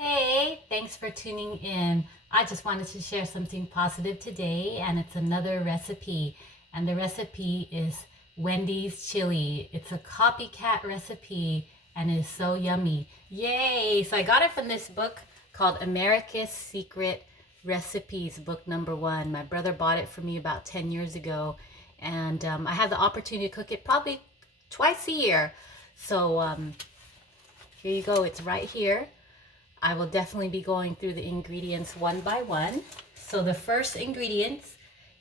Hey, thanks for tuning in. I just wanted to share something positive today, and it's another recipe. And the recipe is Wendy's chili. It's a copycat recipe and it's so yummy. Yay! So I got it from this book called America's Secret Recipes, book number 1. My brother bought it for me about 10 years ago, and I had the opportunity to cook it probably twice a year. So here you go. It's right here. I will definitely be going through the ingredients one by one. So the first ingredients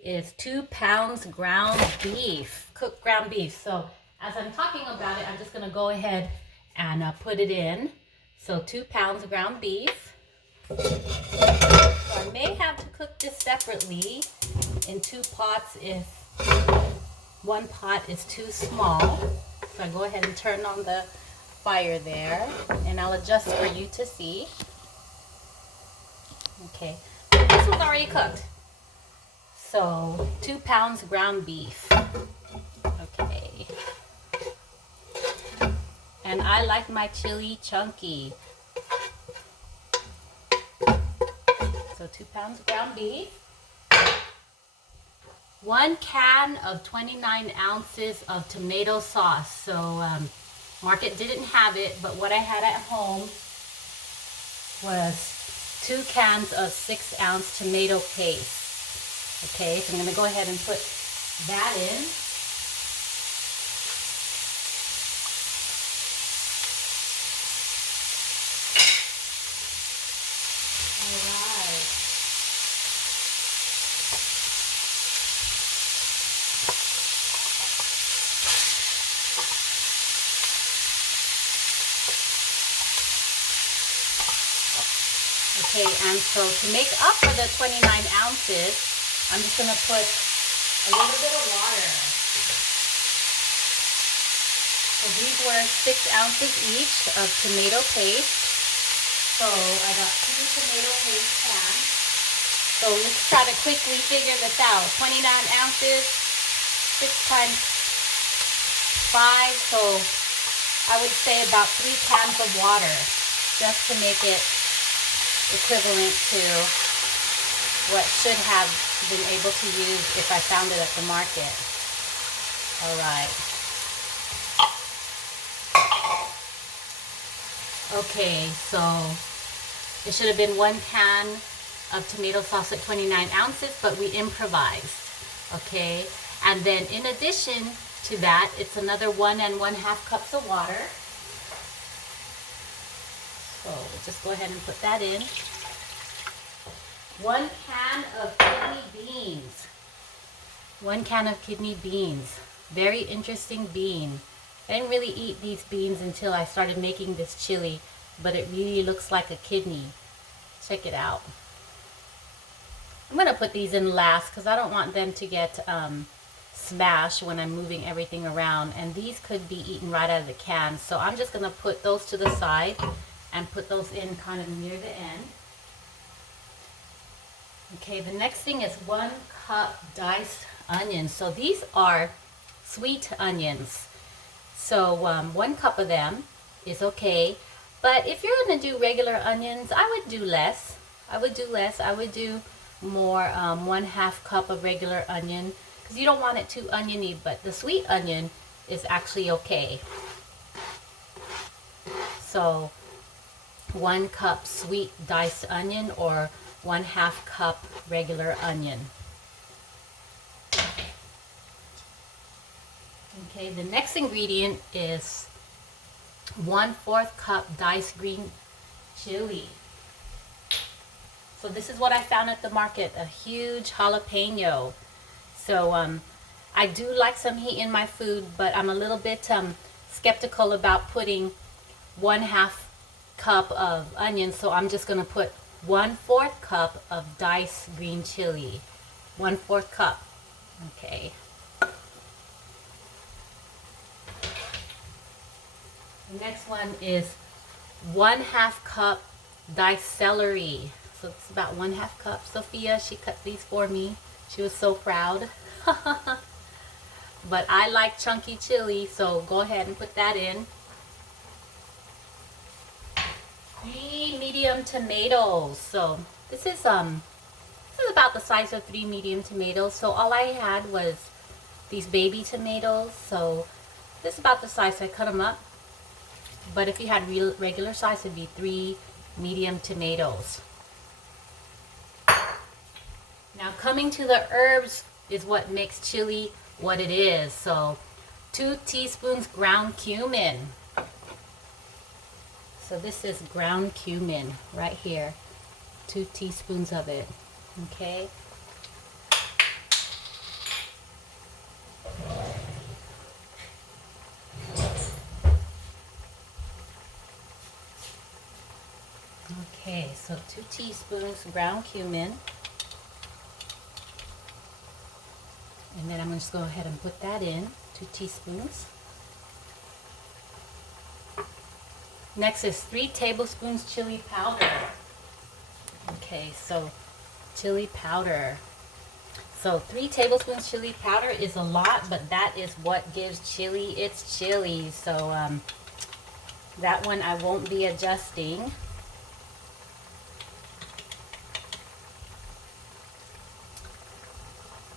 is 2 pounds ground beef, cooked ground beef. So as I'm talking about it, I'm just gonna go ahead and put it in. So 2 pounds of ground beef. So I may have to cook this separately in 2 pots if one pot is too small. So I go ahead and turn on the fire there, and I'll adjust for you to see. Okay, this one's already cooked. So 2 pounds ground beef. Okay, and I like my chili chunky. So 2 pounds ground beef. 1 can of 29 ounces of tomato sauce. So Market didn't have it, but what I had at home was 2 cans of 6-ounce tomato paste. Okay, so I'm going to go ahead and put that in. Okay, and so to make up for the 29 ounces, I'm just going to put a little bit of water. So these were 6 ounces each of tomato paste. So I got 2 tomato paste cans. So let's try to quickly figure this out. 29 ounces, 6 times 5. So I would say about 3 cans of water just to make it equivalent to what should have been able to use if I found it at the market. All right. Okay, so it should have been 1 can of tomato sauce at 29 ounces, but we improvised. Okay, and then in addition to that, it's another 1 1/2 cups of water. So we'll just go ahead and put that in. 1 can of kidney beans. 1 can of kidney beans. Very interesting bean. I didn't really eat these beans until I started making this chili, but it really looks like a kidney. Check it out. I'm going to put these in last because I don't want them to get smashed when I'm moving everything around, and these could be eaten right out of the can. So I'm just going to put those to the side and put those in kind of near the end. Okay, the next thing is 1 cup diced onions. So these are sweet onions. So 1 cup of them is okay. But if you're going to do regular onions, I would do less. I would do more, 1/2 cup of regular onion, because you don't want it too oniony, but the sweet onion is actually okay. So 1 cup sweet diced onion, or 1/2 cup regular onion. Okay, the next ingredient is 1/4 cup diced green chili. So this is what I found at the market, a huge jalapeno. So I do like some heat in my food, but I'm a little bit skeptical about putting 1/2 cup of onions, so I'm just going to put 1/4 cup of diced green chili. 1/4 cup. Okay. The next one is 1/2 cup diced celery. So it's about 1/2 cup. Sophia, she cut these for me. She was so proud. But I like chunky chili, so go ahead and put that in. 3 medium tomatoes. So this is about the size of 3 medium tomatoes. So all I had was these baby tomatoes. So this is about the size. So I cut them up. But if you had regular size, it'd be 3 medium tomatoes. Now coming to the herbs is what makes chili what it is. So 2 teaspoons ground cumin. So this is ground cumin right here. 2 teaspoons of it. Okay. Okay, so 2 teaspoons ground cumin. And then I'm going to just go ahead and put that in, 2 teaspoons. Next is 3 tablespoons chili powder. Okay, so chili powder. So 3 tablespoons chili powder is a lot, but that is what gives chili its chili. So that one I won't be adjusting.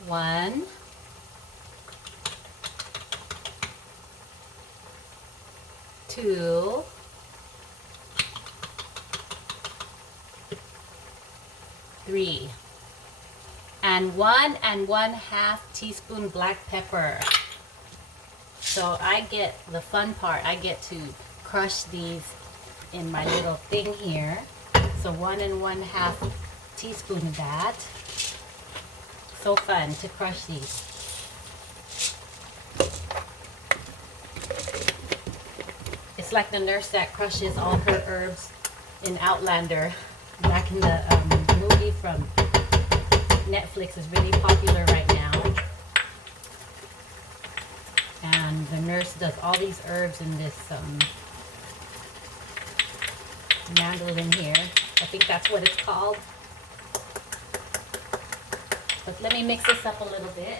One, 2, 3, and 1 1/2 teaspoon black pepper. So I get the fun part. I get to crush these in my little thing here. So 1 1/2 teaspoon of that. So fun to crush these. It's like the nurse that crushes all her herbs in Outlander. Back in the movie from Netflix is really popular right now. And the nurse does all these herbs in this mandolin here. I think that's what it's called. But let me mix this up a little bit.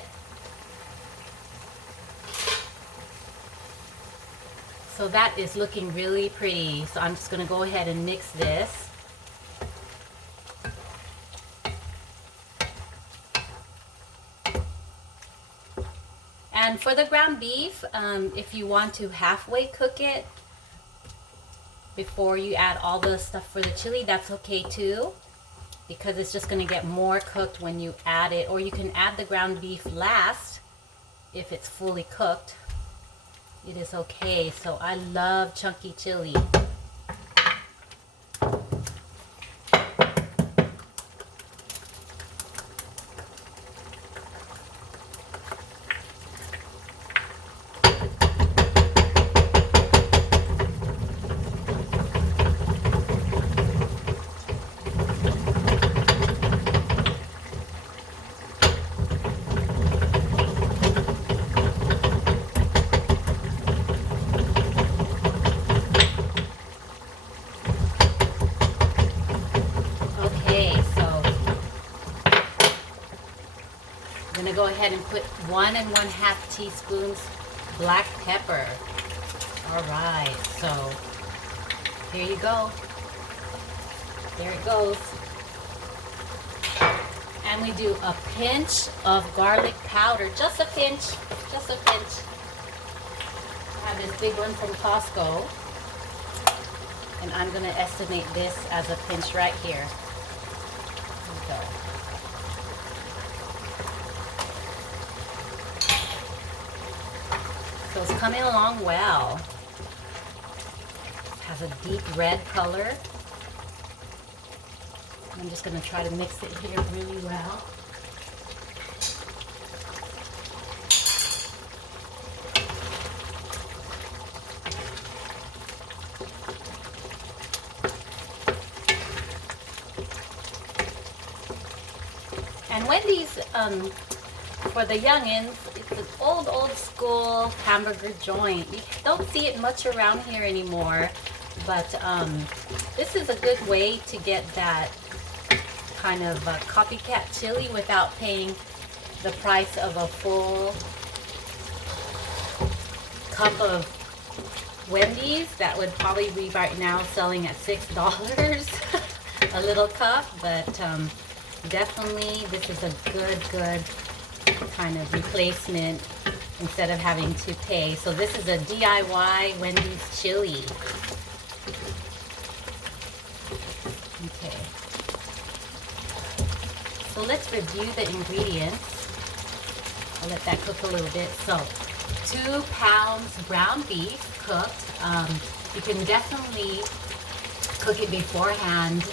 So that is looking really pretty. So I'm just going to go ahead and mix this. And for the ground beef, if you want to halfway cook it before you add all the stuff for the chili, that's okay too, because it's just going to get more cooked when you add it. Or you can add the ground beef last if it's fully cooked. It is okay. So I love chunky chili. I'm going to go ahead and put 1 1/2 teaspoons black pepper. All right, so here you go. There it goes. And we do a pinch of garlic powder, just a pinch, just a pinch. I have this big one from Costco, and I'm going to estimate this as a pinch right here. Here we go. So it's coming along well. It has a deep red color. I'm just going to try to mix it here really well. And Wendy's, for the youngins, it's an old school hamburger joint. You don't see it much around here anymore, but this is a good way to get that kind of copycat chili without paying the price of a full cup of Wendy's, that would probably be right now selling at $6 a little cup, but definitely this is a good kind of replacement instead of having to pay. So this is a DIY Wendy's chili. Okay. So let's review the ingredients. I'll let that cook a little bit. So 2 pounds ground beef cooked. You can definitely cook it beforehand,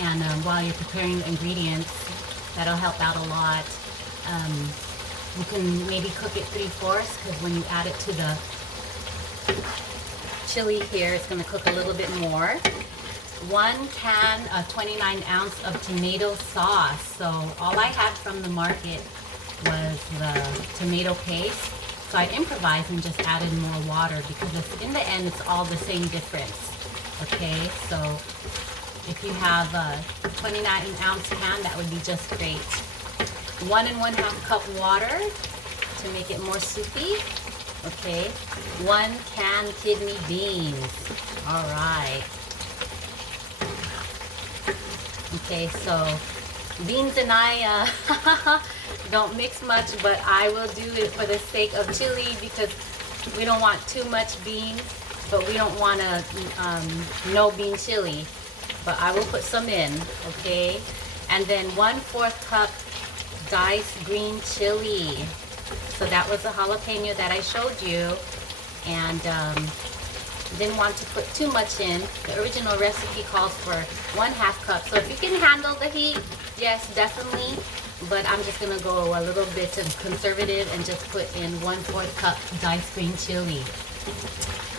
and while you're preparing the ingredients, that'll help out a lot. You can maybe cook it 3/4, because when you add it to the chili here, it's going to cook a little bit more. 1 can, 29 ounce of tomato sauce. So all I had from the market was the tomato paste. So I improvised and just added more water, because in the end it's all the same difference. Okay, so if you have a 29 ounce can, that would be just great. 1 1/2 cup water to make it more soupy. Okay, 1 can kidney beans. All right. Okay, so beans and I don't mix much, but I will do it for the sake of chili, because we don't want too much beans, but we don't want a no bean chili. But I will put some in, okay? And then 1/4 cup diced green chili. So that was the jalapeno that I showed you, and didn't want to put too much in. The original recipe calls for 1/2 cup. So if you can handle the heat, yes, definitely. But I'm just gonna go a little bit conservative and just put in 1/4 cup diced green chili,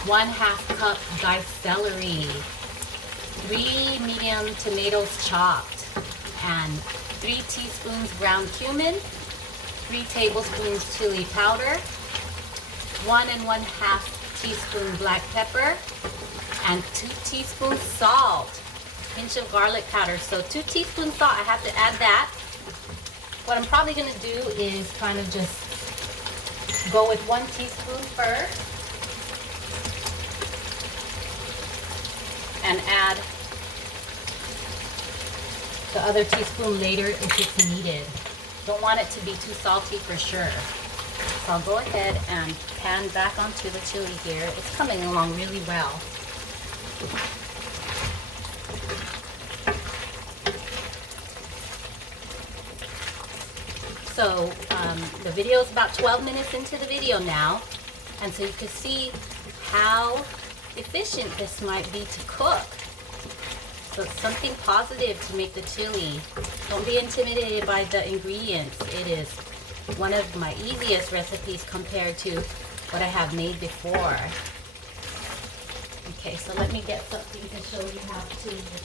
1/2 cup diced celery, 3 medium tomatoes chopped, and 3 teaspoons ground cumin, 3 tablespoons chili powder, 1 1/2 teaspoon black pepper, and 2 teaspoons salt, pinch of garlic powder. So 2 teaspoons salt, I have to add that. What I'm probably going to do is kind of just go with 1 teaspoon first and add the other teaspoon later if it's needed. Don't want it to be too salty for sure. So I'll go ahead and pan back onto the chili here. It's coming along really well. So the video is about 12 minutes into the video now, and so you can see how efficient this might be to cook. So it's something positive to make the chili. Don't be intimidated by the ingredients. It is one of my easiest recipes compared to what I have made before. Okay, so let me get something to show you how to do this.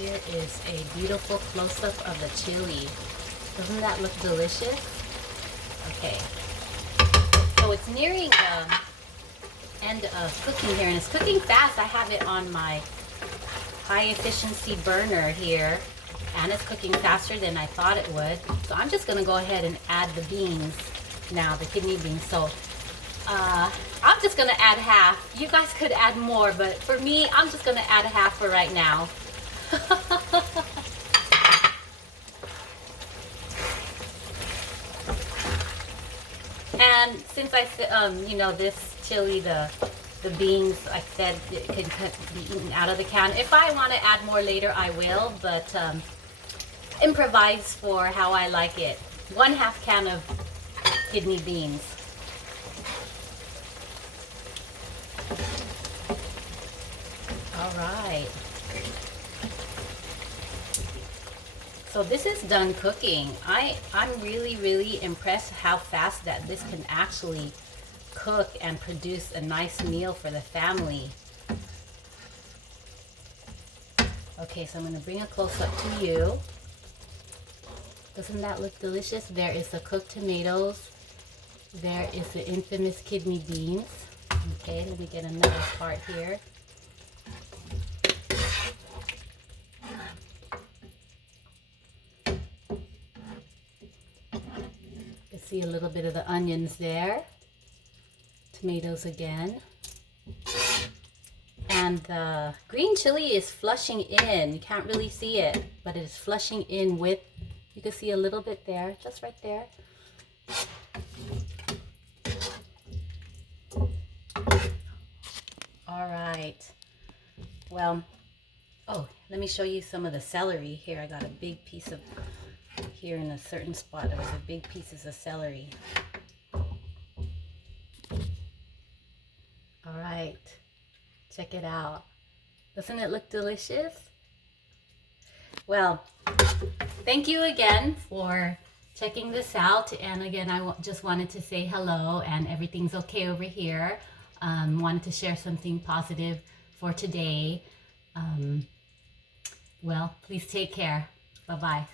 Here is a beautiful close-up of the chili. Doesn't that look delicious? Okay, so it's nearing the end of cooking here, and it's cooking fast. I have it on my high efficiency burner here, and it's cooking faster than I thought it would. So I'm just gonna go ahead and add the beans now, the kidney beans. So I'm just gonna add half. You guys could add more, but for me, I'm just gonna add half for right now. And since I said, you know, this chili, the beans, I said it can be eaten out of the can. If I want to add more later, I will, but improvise for how I like it. 1/2 can of kidney beans. All right. So this is done cooking. I'm really impressed how fast that this can actually cook and produce a nice meal for the family. Okay, so I'm going to bring a close up to you. Doesn't that look delicious? There is the cooked tomatoes. There is the infamous kidney beans. Okay, let me get another part here. see a little bit of the onions there. Tomatoes again. And the green chili is flushing in. You can't really see it, but it is flushing in with, you can see a little bit there, just right there. All right. Well, oh, let me show you some of the celery here. I got a big piece of, here in a certain spot, there was a big pieces of celery. All right, check it out. Doesn't it look delicious? Well, thank you again for checking this out. And again, I just wanted to say hello and everything's okay over here. Wanted to share something positive for today. Well, please take care. Bye-bye.